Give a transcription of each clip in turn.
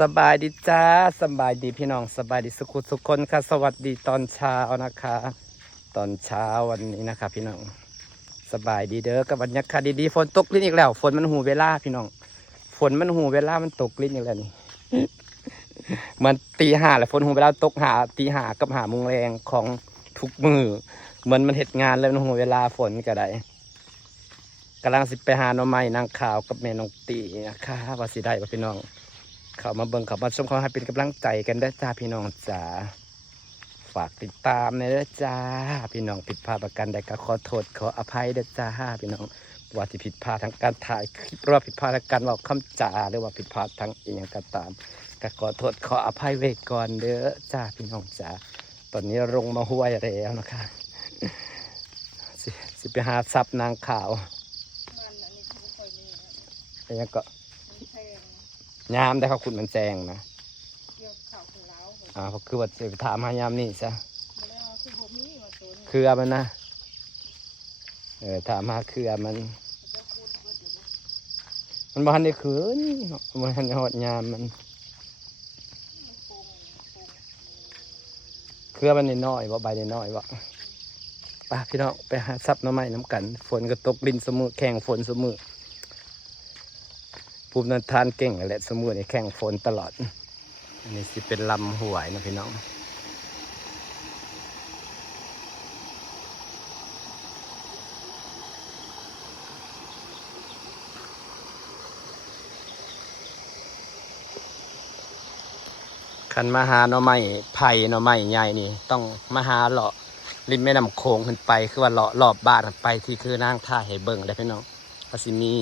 สบายดีจ้าสบายดีพี่น้องสบายดีสุขคนค่ะสวัสดีตอนเช้านะคะตอนเช้าวันนี้นะคะพี่น้องสบายดีเด้อกับบรรยากาศดีๆฝนตกลิ้นอีกแล้วฝนมันหูเวลาพี่น้องฝนมันหูเวลามันตกลิ้นอีกแล้วนี่มันตีห้าแหละฝนหูเวลาตกหาตีห้ากับหาโมงแรงของทุกมือเหมือนมันเหตุงานเลยมันหูเวลาฝนก็ได้กำลังสิไปหาหน่อไม้นางขาวกับแม่น้องตีนะคะว่าสิได้ป่ะพี่น้องเข้ามาเบิ่งเข้ามาชมเขาให้เป็นกำลังใจกันได้จ้าพี่น้องจ๋าฝากติดตามในเด้อจ้าพี่น้องผิดพลาดประกันใดก็ขอโทษขออภัยเด้อจ้าพี่น้องว่าที่ผิดพลาดทางการถ่ายคลิปหรือว่าผิดพลาดทางการบอกคำจ๋าหรือว่าผิดพลาดทางอีกอย่างก็ตามก็ขอโทษขออภัยไว้ก่อนเด้อจ้าพี่น้องจ๋าตอนนี้ลงมาห้วยแล้วนะคะสิไปหาซับนางขาวอะไรก็ยามได้เขาขุดมันแจงนะเพราะคือว่าจะถามหายามนี่ซะคือมันนะถามหาคือมันบ้านได้ขืนมันหันหอดยามมันคือมันน้อยว่าใบน้อยว่าป่ะพี่น้องไปหาซับน้ำไม้น้ำกันฝนก็ตกดินเสมอแข่งฝนเสมอภูมินันทานเก่งแหละเสมอในแข่งฝนตลอดอันนี้สิเป็นลำหวยนะพี่น้องคันมาหาหน่อไม้ไผ่หน่อไม้ใหญ่นี่ต้องมาหาเลาะริมแม่น้ำโขงขึ้นไปคือว่าเลาะรอบบ้านไปที่คือนั่งท่าให้เบิ่งได้พี่น้องก็สิมี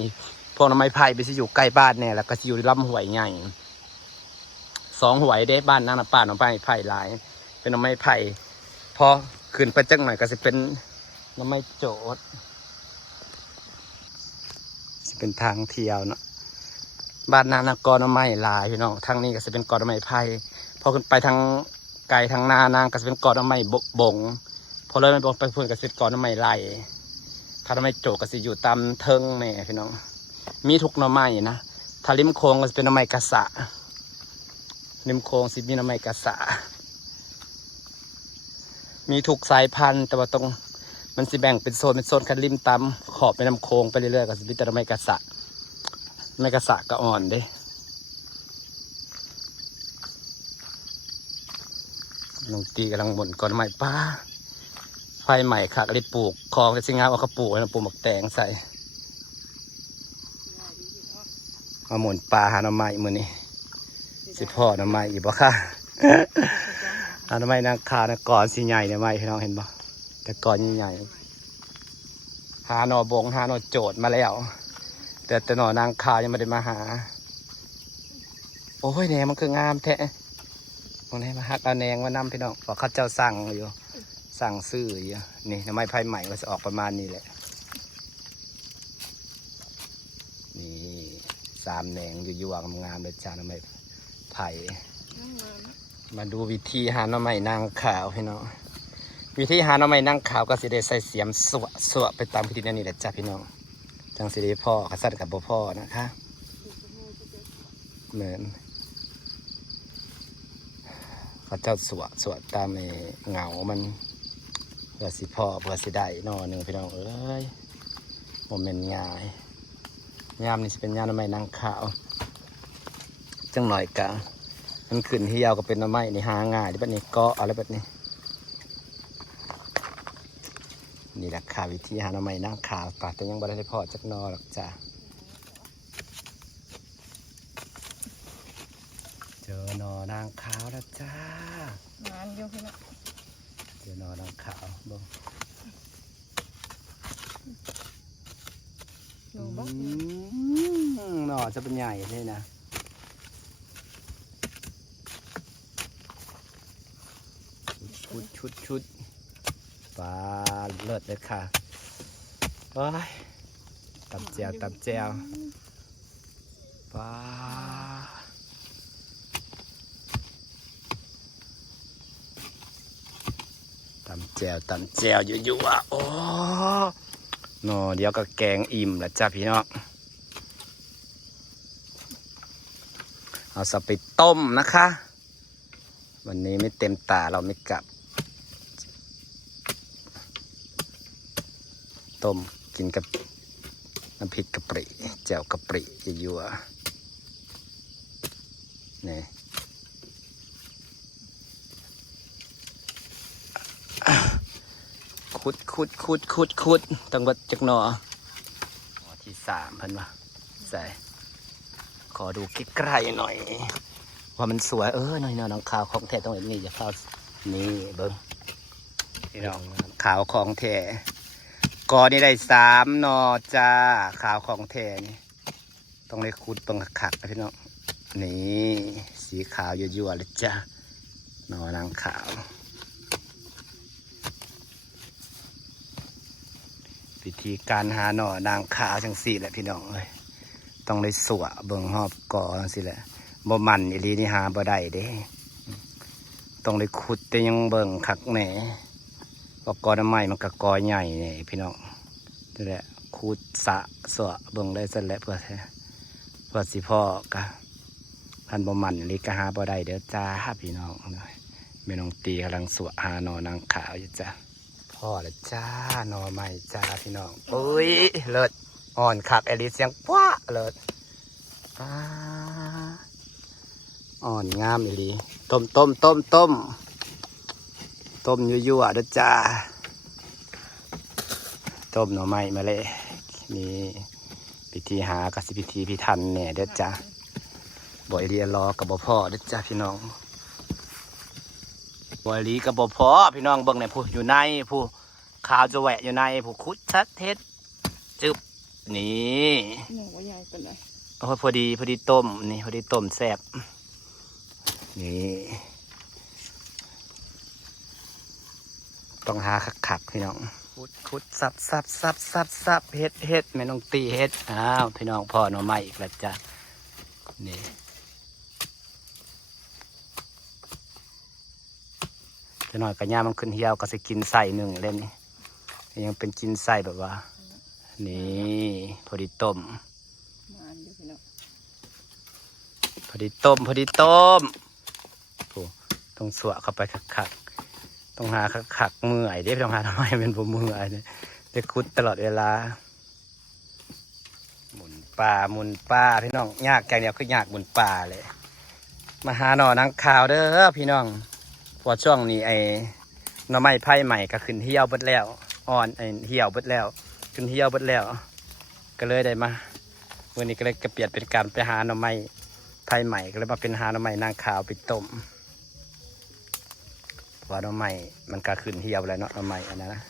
พวกหน่อไม้ไผ่ไปสิอยู่ใกล้บ้านเนี่ยแล้วก็สิอยู่ลำหวยใหญ่2 หวยได้บ้านนั่งป่าหน่อไม้ไผ่หลายเป็นหน่อไม้ไผ่พอขึ้นไปจักหน่อยก็จะเป็นหน่อไม้โจดจะเป็นทางเที่ยวเนาะบ้านนานกอหน่อไม้หลายพี่น้องทางนี้ก็จะเป็นกอหน่อไม้ไผ่พอขึ้นไปทางไกลทางนางก็จะเป็นกอหน่อไม้บงพอเลยมันไปพูนก็จะเป็นกอหน่อไม้ไหลถ้าหน่อไม้โจดก็จะอยู่ตามเทิงนี่พี่น้องมีทุกหน่อไม้นะถ้าริมโค้งก็จะเป็นหน่อไม้กระสะริมโค้งสิมีหน่อไม้กระสะมีทุกสายพันธุ์แต่ว่าตรงมันสิแบ่งเป็นโซนกันริมตามขอบไปน้ำโค้งไปเรื่อยๆก็สิมีแต่หน่อไม้กระสะไม่กระสะก็อ่อนเด้น้องตีกำลังบ่นก่อนใหม่ป้าไฟใหม่ค่ะก็เลยปลูกคอจะซิงาเอาเขาปลูกแล้วปลูกหมักแตงใส่มาหมุนปลาหาหน่อไม้มือนี่สิพ่อหน่อไม้อีกบ่ค่ะหาหน่อไม้นางคานะก่อนสีใหญ่เนี่ยไม้พี่น้องเห็นบ่แต่ก่อนใหญ่หาหน่อบงหาหน่อโจดมาแล้วแต่หน่อนางคายังไม่ได้มาหาโอ้ยแหนมันคืองามแท้มองไหนมาหักเอาแหนงมานำพี่น้องเพราะเขาเจ้าสั่งอยู่สั่งซื้ออยู่นี่หน่อไม้ไผ่ใหม่ก็จะออกประมาณนี้แหละนี่3 แหนงอยู่ๆงามเลยจ้าหน่อไม้ไผ่มาดูวิธีหาหน่อไม้นางขาวพี่น้องวิธีหาหน่อไม้นางขาวก็สิได้ใส่เสียมสวไปตามพิธีนี่แหละจ้าพี่น้องจังสิได้พ่อขัดสันกับบ่พ่อนะคะเหมือนเขาเจ้าสวตามในเงามันเพื่อสิพ่อเพื่อสิได้นอหนึ่งพี่น้องเอ้ยโมเมนต์ง่ายยามนี่จะเป็นยามหน่อไม้นางขาวจังหน่อยกะมันขึ้นเหี่ยวก็เป็นหน่อไม้นี่หาง่ายที่แบบนี้ก็อะไรแบบนี้นี่แหละค่ะวิธีหาหน่อไม้นางขาวปาแต่ยังบ่ได้พ่อจักนอหรอกจ้าเจอหนอนางขาวแล้วจ้างานเยอะพี่ละเจอหนอนางขาวบ่หนอจะเป็นใหญ่เลยนะชุดปลาเลิศเลยค่ะโอ้ยตับแจวปลาตำแจวอยู่ๆอ่ะโอ้หนอเดี๋ยวก็แกงอิ่มแล้วจ้าพี่น้อง เอาสับไปต้มนะคะ วันนี้ไม่เต็มตาเราไม่กลับต้มกินกับน้ำพริกกะปิแจ่วกะปิยั่วๆนี่ขุดตังวัดจักหนอที่3เพิ่นว่าใส่ขอดูใกล้ๆหน่อยว่ามันสวยหน่อยน้องขาวของแท้ต้องเห็นนี่จะเข้านี่เบิ้งพี่น้องขาวของแท้กอนี่ได้3 หน่อจ้าขาวของแท้นี่ต้องได้ขุดต้องขักนะพี่น้องนี่สีขาวยั่วๆเลยจ้าหน่อนางขาววิธีการหาหน่อนางขาวจังสี่แหละพี่น้องเอ้ยต้องได้สวะเบิ่งหอบกอจังสี่แหละบ่มันอีหลีนี่หาบ่ได้เด้ต้องได้ขุดแต่ยังเบิ่งคักแหน่กอน้ำไม้มันก็กอใหญ่นี่พี่น้องนี่แหละขุดสะสวะเบิ่งได้สั่นแหละเพื่อสิพ่อกะพันบ่มันอีหลีก็หาบ่ได้เด้อจ้าพี่น้องแม่น้องตีกำลังสวะหาหน่อนางขาวอยู่จ้าพ่อละจ้าหน่อใหม่จ้าพี่น้องโอ้ยเลิศอ่อนคักเอลิเสียงว้าเลิศอ่อนงามอีหลีต้มยั่วๆด้วยจ้าต้มหน่อไม้มาเลยนี่พิธีหากสิพิธีพิธันเนี่ยเด้อจ้าบ่อยเรียนรอกับบ่พ่อเด้อจ้าพี่น้องบ่อยลีกับบ่พ่อพี่น้องเบิ่งในผู้อยู่ในผู้ขาวจะแหวะอยู่ในผู้คุดชัดเท็ดจึบนี่หนูว่าใหญ่เป็นไรโอ้พอดีต้มนี่พอดีต้มแซ่บนี่ต้องหาขักพี่น้องขุดสับเฮ็ดไม่ต้องตีเฮ็ดอ้าวพี่น้องพ่อหน่อไม้อีกแล้วจ้ะนี่จะหน่อยกระย่ามันขึ้นเหี่ยวก็จะกินไส้1เล่นนี่ยังเป็นกินไส้แบบว่านี่พอดีต้มพอดีต้มต้องสวะเข้าไปขักต้องหาขักเมื่อยเด้ต้องหาทำไมเป็นผมเมื่อยเนี่ยจะคุดตลอดเวลาหมุนป่าพี่น้องยากแกงเดียวคือยากหมุนป่าเลยมาหาหน่อนางขาวเด้อพี่น้องพอช่วงนี้หน่อไม้ไผ่ใหม่ก็ขึ้นเหี่ยวเบิดแล้วอ่อนเหี่ยวเบิดแล้วขึ้นเหี่ยวเบิดแล้วก็เลยได้มาวันนี้ก็เลยเปลี่ยนเป็นการไปหาหน่อไม้ไผ่ใหม่ก็เลยมาเป็นหาหน่อไม้นางขาวไปต้มว่าหน่อไม้มันก็ขึ้นเหี่ยวแล้วเนาะหน่อไม้อันนั้นนะ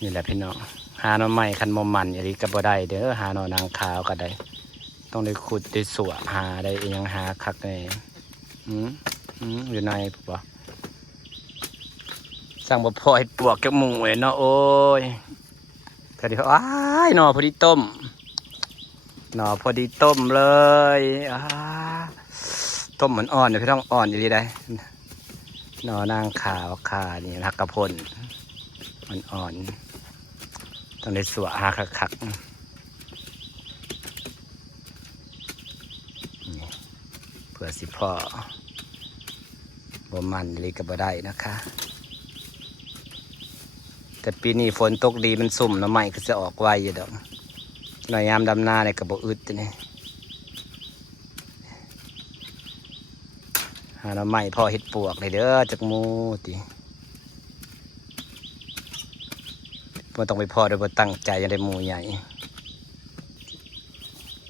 นี่แหละพี่น้องหาหน่อไม้คันมอมันอย่างนี้ก็บ่ได้เด้อหาหน่อนางขาวก็ได้ต้องได้ขุดได้สวะหาได้ยังหาคักเลยอยู่ในปุ๊บสั่งบ่พอให้ปวกแก้วหมูเลยเนาะโอ้ยพอดีอ้ายหน่อพอดีต้มเลยต้มเหมือนอ่อนเลยพี่ต้องอ่อนอยู่ดีได้หน่อนางขาวขานี่หักกระพนอ่อนต้องได้สวะหาคักเพื่อสิพ่อบ่มันเลยก็บ่ได้นะคะแต่ปีนี้ฝนตกดีมันสุ่มหน่อไม้ก็จะออกไวอยู่ดอกหน่อยยามดำนาเนี่ยก็บ่อึดนี่หาหน่อไม้พอเห็ดปวกเลยเด้อจากหมูติบ่ต้องไปพอโดยบ่ตั้งใจยังได้หมูใหญ่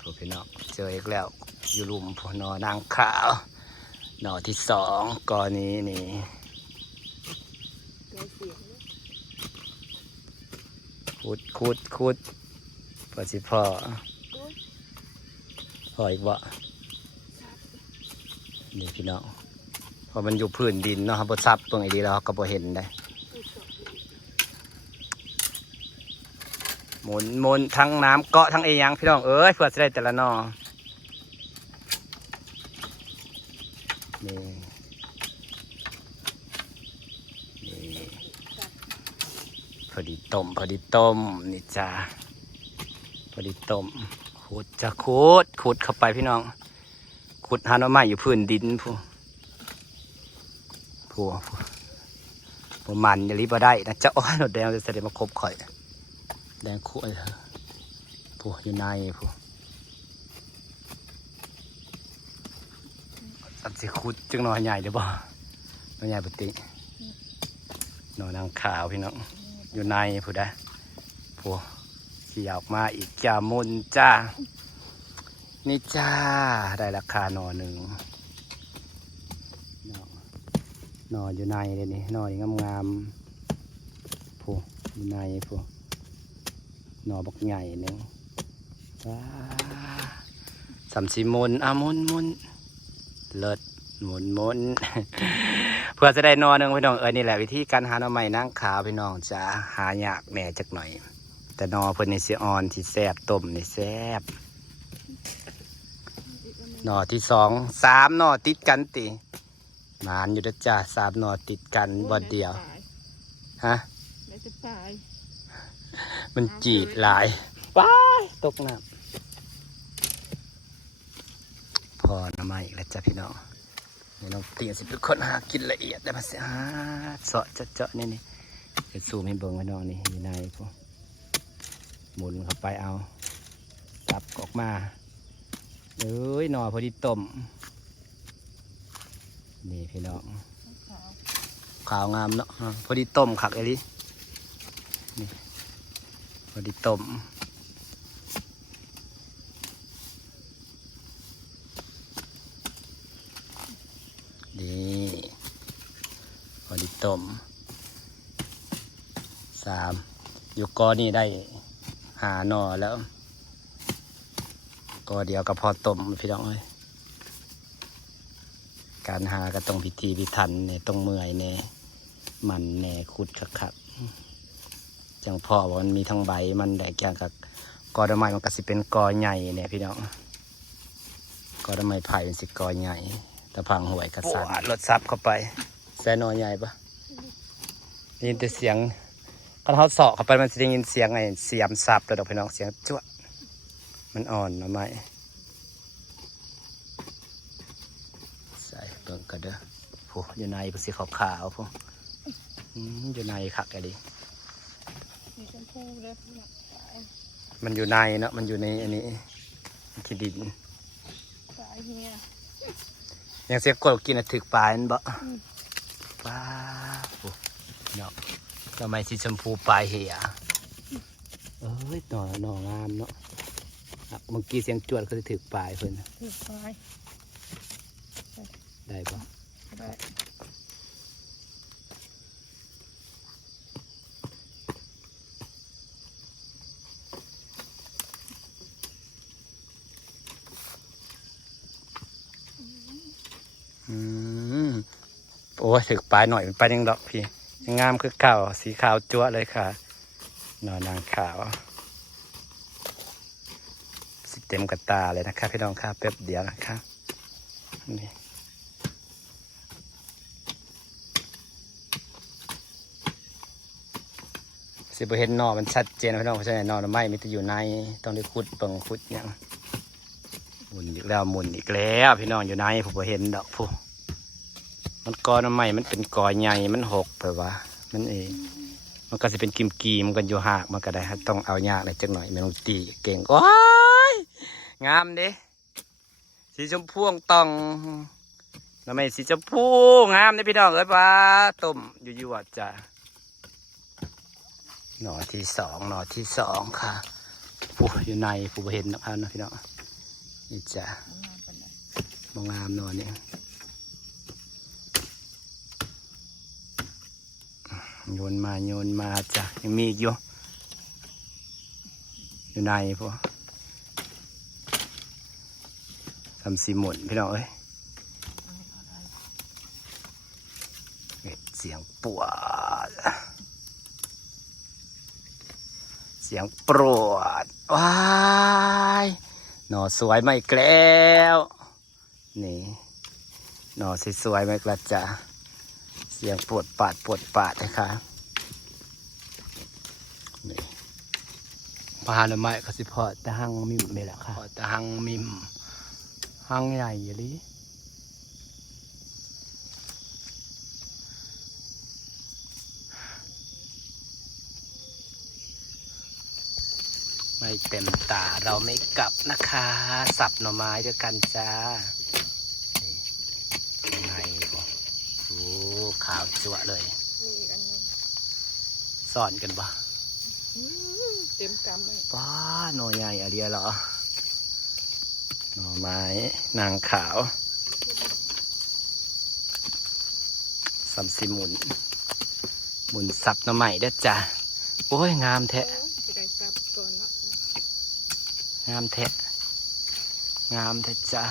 พวกพี่น้องเจออีกแล้วอยู่ลุ่มพอนอนางขาวหน่อที่2ก่อนนี้นี่ขุดพอสิพ่ออีกบ่นี่พี่น้องพอมันอยู่พื้นดินเนาะครับบ่ซับตรงไอ้ดีแล้วก็บ่เห็นได้หมุนทั้งน้ำเกาะทั้งไอ้ยังพี่น้องเอ้ยเพื่อจะได้แต่ละนอนี่พอดีต้มนี่จ้าพอดีต้มขุดเข้าไปพี่น้อง ขุดหาหน่อไม้อยู่พื้นดินผู้ผมมันอย่ารีบมาได้นะเจ้าอ้อยหนดแดงจะเสด็จมาคบข่อยแดงคุยผู้อยู่ในผู้อันสิขุดจึงหน่อใหญ่เดี๋ยวบ่หน่อใหญ่ปกติหน่อนางขาวพี่น้องอยู่ในผู้ได้ผู้ขี่ออกมาอีกจามุนจ้านี่จ้าได้ราคาหน่อหนึ่งหน่ออยู่ในเลยนี่หน่อยงามๆผู้อยู่ในผู้หน่อบักใหญ่หนึ่งว้าสามสี่มุนมุนเลิศมุน เพื่อจะได้หน่อหนึ่งพี่น้องนี่แหละวิธีการหาหน่อไม้นางขาวพี่น้องจะหายากแหน่จักหน่อยแต่หน่อเพิ่นในซีออนที่แซ่บต้มในแซ่บหน่อที่สองสามหน่อติดกันติหมานอยู่ด้วยจ้าสามหน่อติดกันบนเดียวฮะมันจีดหลายว้ายตกน้ำพอหน่อไม้อีกแล้วจ้าพี่น้องนี่น้องเตียสิเป็นคนหากินละเอียดได้มาเสียเสาะเจาะนี่จะซูมให้เบิ่งไว้น้องนี่อยู่ในพวกหมุนเข้าไปเอาตับออกมาหน่อพอดีต้มนี่พี่น้องขาวงามเนาะพอดีต้มขักเอลินี่พอดีต้มนี่พอดีต้มสามอยู่กอนี่ได้หาหน่อแล้วกอเดียวก็พอต้มพี่น้องเอ้ยการหาก็ต้องพิธีพิถันเนี่ยต้องเมื่อยเนี่ยมันแน่ขุดคักจังพ่อบอกมันมีทั้งใบมันแดกอย่างกับกอดอกไม้มันก็สิเป็นกอใหญ่เนี่ยพี่น้องกอดอกไม้ไผ่เป็นสิกอใหญ่ตะพังหวยกระสันรถซับเข้าไปแสนหน่อใหญ่ปะได้ยินแต่เสียงกระเท้าเสาะเข้าไปมันจะได้ยินเสียงไงเสียมซับเลยดอกพี่น้องเสียงจ้วะมันอ่อนหน่อไม้ใส่เบิ่งกันเด้อผู้อยู่ในเป็นสีขาวๆผู้อยู่ในคักไงดิมันอยู่ในเนาะมันอยู่ในอันนี้ขี้ดินยังเสียกดกินถึกปลายมันบ่ป้าผู้เนาะทำไมสีชมพูปลายเหี่ยหน่องามเนาะเมื่อกี้เสียงจวดก็จะถึกปลายเพิ่นถึกปลายได้ปะได้โอ้ยถึกปลายหน่อยเป็นปลายยังดอกพี่ยังงามคือเก่าสีขาวจั๊วเลยค่ะหน่อนางขาวสิเต็มกระตาเลยนะคะพี่น้องค่ะแป๊บเดียวนะคะนี่สิบเห็นหน่อมันชัดเจนพี่น้องเพราะฉะนั้นหน่อไม้มันจะอยู่ในต้องได้ขุดเปิงขุดอย่างหมุนอีกแล้วหมุนอีกแล้วพี่น้องอยู่ในผมเห็นดอกผู้มันกอหน่อไม้มันเป็นกอใหญ่มันหกไปวะมันเองมันก็จะเป็นกีมกันอยู่หากมันก็ได้ต้องเอายากหน่อยจังหน่อยไม่ต้องตีเก่งว้ายงามเด้สีชมพูต้องหน่อไม้สีชมพูงามเด้พี่น้องเอ้ยปลาต้มอยู่ๆจ้ะหน่อที่สองค่ะผู้อยู่ในผู้เห็นนะครับนะพี่น้องนี่จ้ะมองงามหน่อนี่โยนมาจ้ะยังมีอีกอยู่ในพวกทำสีหมุนพี่น้องเอ้ยเสียงปวดเสียงโปรดว้ายหน่อสวยไม่แกล้วนี่หน่อสวยไม่กระจ่าเสียงปวดปาดนะคะนี่พาหน่อไม้ก็สิพอตะหังมิมนี่แหละค่ะตะหังมิมห หางใหญ่อยู่ดิไม่เต็มตาเราไม่กลับนะคะสับหน่อไม้ด้วยกันจ้าไงบ่โอ้ขาวจั่วเลยสอนกันปะเต็มกำเลยป้าหน่อใหญ่อะไรเหรอหน่อไม้นางขาวสัมสิหมุนสับหน่อใหม่เด้อจ้ะโอ้ยงามแท้งามแท้งามแท้จ้ะ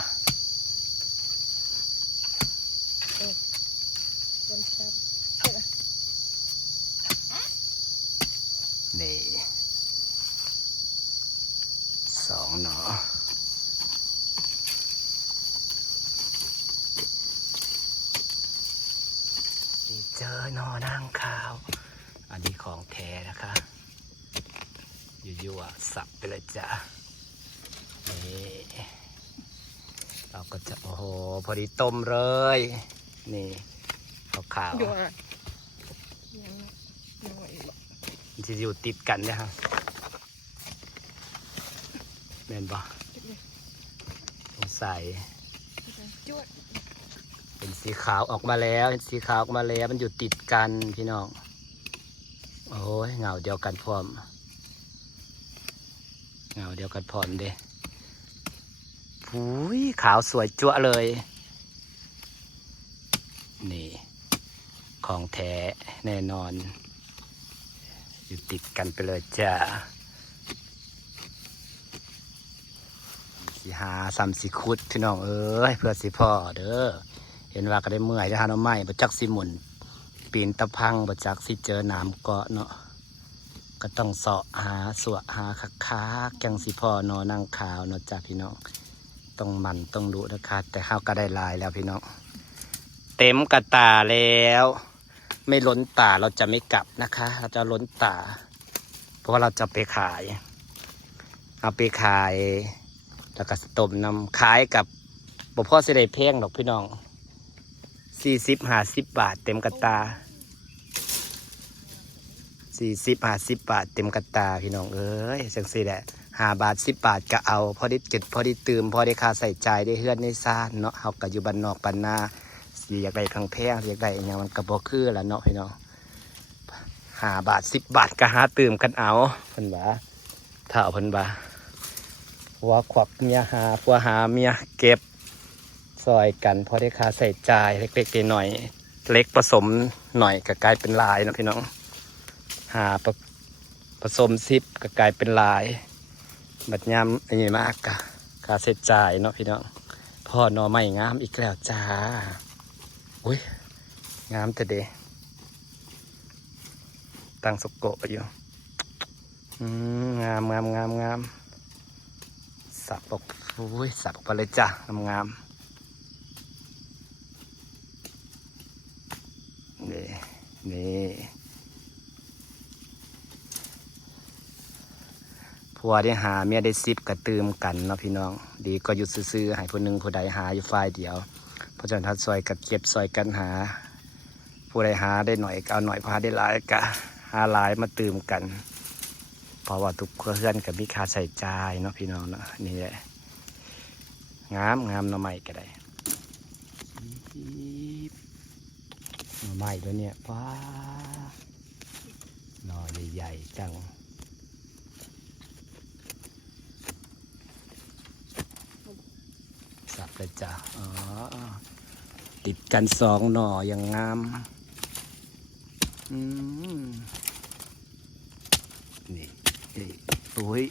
นี่สองหน่อเจอหน่อนางขาวอันนี้ของแท้นะคะยั่วๆสับไปเลยจ้ะนี่เราก็จะโอ้โหพอดีต้มเลยนี่ขาวๆมันจะอยู่ติดกันเนี่ยครับแม่นบ่สงสัยเป็นสีขาวออกมาแล้วสีขาวออกมาแล้วมันอยู่ติดกันพี่น้องโอ้ยเงาเดียวกันพร้อมเงาเดียวกันพร้อมเด้หูยขาวสวยจั่วเลยนี่ของแท้แน่นอนอยู่ติดกันไปเลยจ้าสีหาซ้ำสีคุดพี่น้องเอ้ยเพื่อสิพ่อเด้อเห็นว่าก็ได้เมื่อยจะหาหน่อไม้บ่จักสิหมุนปีนตะพังบ่จักสิเจอน้ำเกาะเนาะก็ต้องเสาะหาสวะหาคักๆจังสิพ่อเนาะนางขาวเนาะจ้าพี่น้องต้องมันต้องรู้นะคะแต่ข้าวก็ได้ลายแล้วพี่น้องเต็มกระตาแล้วไม่ล้นตาเราจะไม่กลับนะคะเราจะล้นตาเพราะว่าเราจะไปขายเอาไปขายแล้วก็ต้มน้ำขายกับบ่พ่อสิได้แพงดอกพี่น้อง40-50 บาทเต็มกระตา40-50 บาทเต็มกระตาพี่น้องเอ้ยจังสิแหละ5 บาท 10 บาทก็เอาพอได้เก็บพอได้ตื่มพอได้ค่าใส่ใจได้เฮือนได้ซ่านเนาะเฮาก็อยู่บ้านนอกบ้านนาสิอยากได้แพงๆอยากได้อย่างมันก็บ่คือละเนาะพี่น้อง5 บาท 10 บาทก็หาตื่มกันเอาเพิ่นว่าถ้าเอาเพิ่นว่าผัวขวักเมียหาผัวหาเมียเก็บซอยกันพอได้ค่าใส่ใจเล็กๆหน่อยเล็กผสมหน่อยก็กลายเป็นลายเนาะพี่น้องหาผสม10ก็กลายเป็นลายบัดยามอันนี้มากกะค่าใช้จ่ายเนาะพี่น้องพ่อหน่อไม้งามอีกแล้วจ้าอุ้ยงามแต่เดตั้งสกโกอยู่งามสับออกอุ้ยสับออกไปเลยจ้างามนี่ผัวได้หาเมียได้10กระตืมกันเนาะพี่น้องดีก็อยู่ซื่อๆให้ผู้หนึ่งผู้ใดหาอยู่ฝ่ายเดียวเพราะฉะนั้นถ้าซอยกันเก็บซอยกันหาผู้ใดหาได้หน่อยก็เอาหน่อยพาได้หลายก็หาหลายมาตืมกันเพราะว่าทุกเพื่อนกับมีค่าใส่ใจเนาะพี่น้องเนาะนี่แหละงามหน่อไม้ก็ได้หน่อไม้ตัวเนี้ยว้าหน่อใหญ่ๆจังสับเลยจ้ะอ๋อติดกัน2 หน่ออย่างงามนี่อุ้ย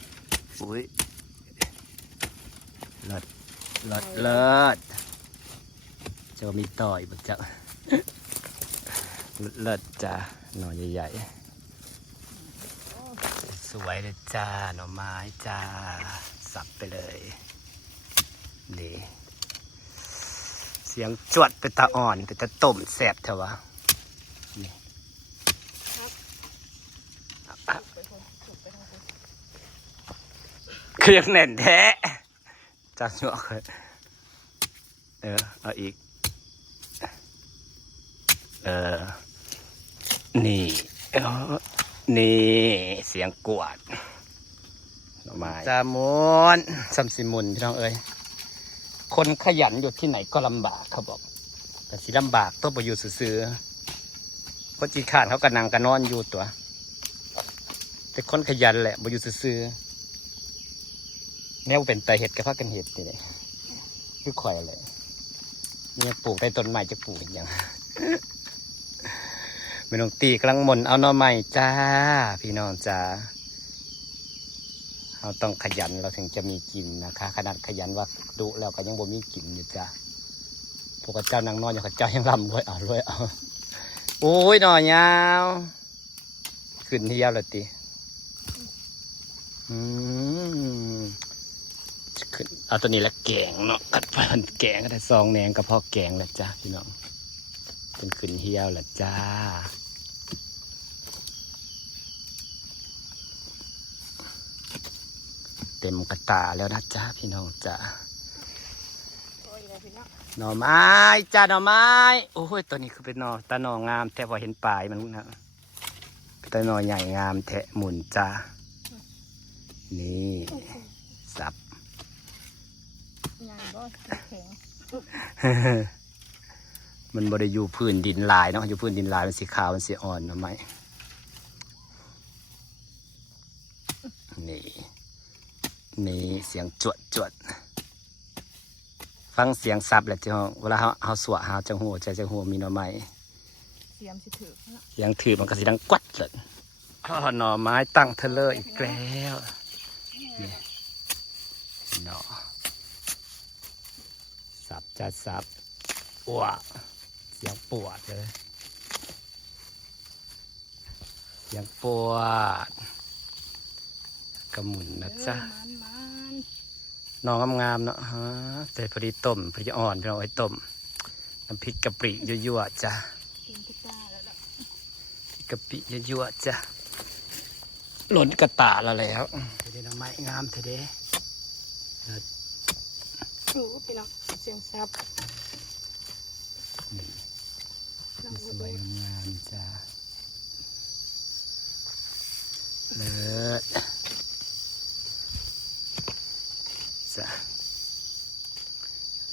เลิศจะมีต่อยบักจ้ะเลิศจ้าหน่อใหญ่ๆสวยเลยจ้าหน่อไม้จ้าสับไปเลยนี่เสียงจวดเป็นตาอ่อนเป็นตาต้มแสบเถอะวะนี่เครื่องแน่นแท้จังหวะเลย เอาอีกนี่นี่เสียงกวาดหน่อไม้จามุนซัมซิมุนพี่น้องเอ้ยคนขยันอยู่ที่ไหนก็ลำบากเขาบอกแต่สิลำบากต้องไปอยู่ซื่อๆคนจีขานเขากระนังกระนอนอยู่ตัวแต่คนขยันแหละไปอยู่ซื่อๆแนวเป็นแต่เห็ดกับพักกันเห็ดนี่เลยคือข่อยเลยเนี่ยปลูกได้ต้นใหม่จะปลูกอย่างไม่ต้องตีกำลังมนเอาหน่อใหม่จ้าพี่น้องจ้าเราต้องขยันเราถึงจะมีกินนะคะขนาดขยันว่าดุแล้วก็ยังบ่มีกินอยู่จ้าพวกเจ้านางนอนอยู่กับเจ้ายังลำรวยเอาโอ้ยหน่อยาวขึ้นที่ยาวเลยตีขึ้นเอาตัวนี้ละแกงเนาะกัดไปมันแกงก็ได้ซองแหนงกระเพาะแกงแล้วจ้าพี่น้องเป็นขึ้นเฮียวแหละจ้าเต็มกระตาแล้วนะจ้าพี่น้องจ้าหน่อไม้จ้าหน่อไม้โอ้ยตัวนี้คือเป็นหน่อตาหน่องามแทบพอเห็นปลายมันนะตาหน่อใหญ่งามแทะหมุนจ้านี่สับมันบริยูพื้นดินลายเนาะอยู่พื้นดินลายมันสีขาวมันสีอ่อนนะไหมนี่เสียงจวดฟังเสียงซับแหละจ้าเวลาเขาสวะเขาจังหัวใจจังหัวมีหน่อไม้เสียงถือมันก็สีดังกวัดเลยหน่อไม้ตั้งเทเลอร์อีกแล้วนี่หน่อสับจะสับว้าเสียงปวดเลยเสียงปวดกระหมุนนะจ๊ะน้องงามๆเนาะฮะแต่พอดีต้มพอดีอ่อนพี่น้องไอ้ต้มน้ำพริกกะปิยั่วๆจ้ะกะปิยั่วๆจ้ะหล่นกระตาแล้วเดี๋ยวน้ำไม้งามเถอะเด้รู้พี่น้องเสียงซับสวยงามจ้าเลิศจ้ะ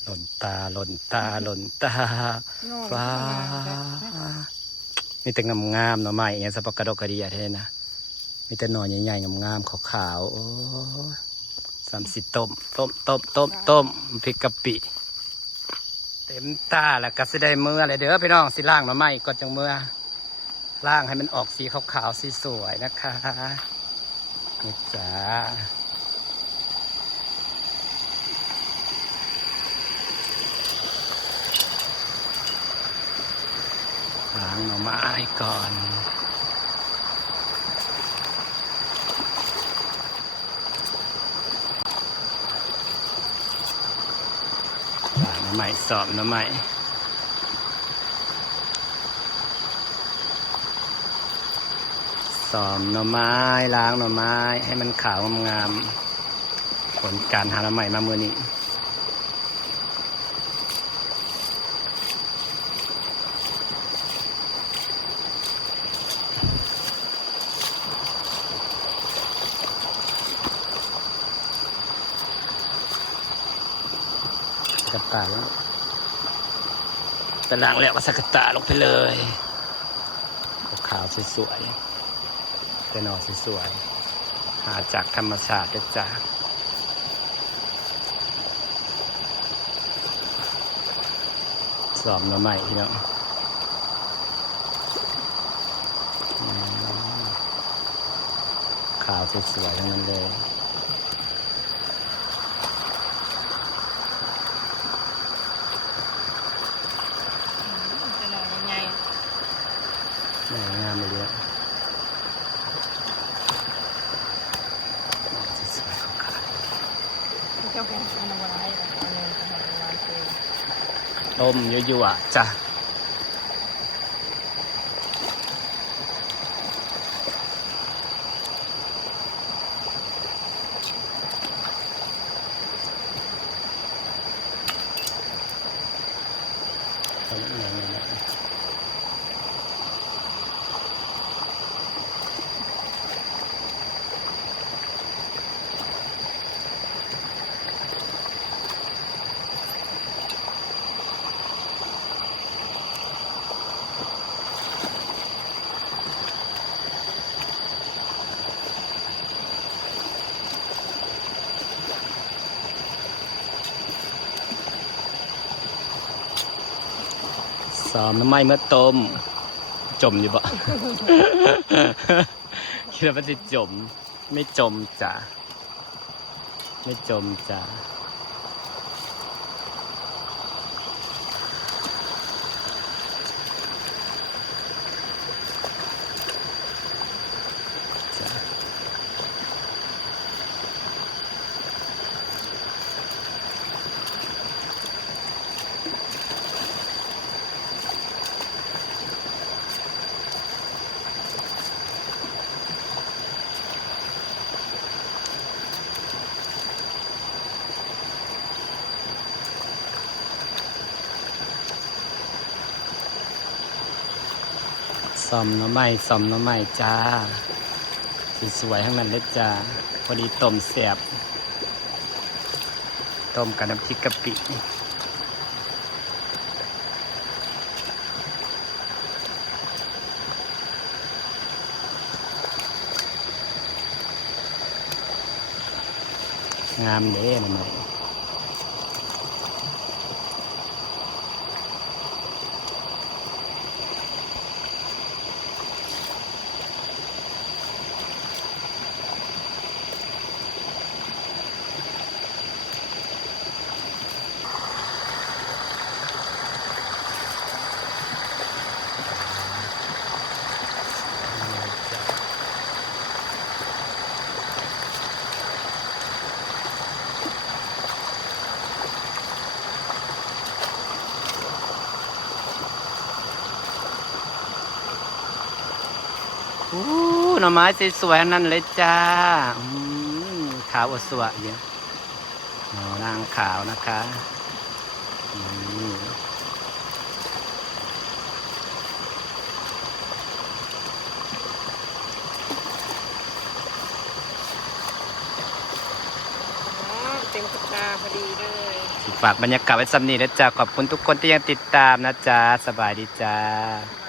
หล่นตาว้ามีแต่งามๆหน่อไม้อย่างสับปะกระดกกระเดียเท่นะมีแต่หน่อใหญ่ๆงามๆขาวๆโอ้30ต้มพริกกะปิเต็มตาแล้วก็สิได้มืออะไรเด้อพี่น้องสิล่างมาใหม่ก่อนจังมือล่างให้มันออกสีขาวๆสีสวยนะคะนี่จ้าล้างหน่อไม้ก่อนน้ำไม้สอบน้ำไม้สอบหน่อไม้ล้างหน่อไม้ให้มันขาวงามผลการหาหน่อไม้มาเมื่อนี้กระตาแล้วแต่ล้างแล้วก็ใส่กระตาลงไปเลยขาวสวยๆแต่หน่อสวยๆหาจากธรรมชาติจ้ะสอบหน่อไม้พี่น้องขาวสวยๆทั้งนั้นเลยงามเลยเนี่ยสวยๆขาวๆต้มยั่วๆจ้ะ อมน้ำไม้เมื่อต้มจมอยู่บ่ คิดว่ามันจะจมไม่จมจ้ะไม่จมจ้ะซ่อมหน้ำไม้ซ่อมหน้ำไม้จ้าสวยๆทั้งนั้นเลยจ้าพอดีต้มแซ่บต้มกับน้ำพริกกะปิงามเด้นะหน่อยอู้หน่อไม้สวยๆนั่นเลยจ้าขาวอวดสวยเยอะนางขาวนะคะนี่ อ๋อเต็มกระตาพอดีเลย ฝากบรรยากาศไว้สำนีนะจ๊ะขอบคุณทุกคนที่ยังติดตามนะจ๊ะสบายดีจ้า ส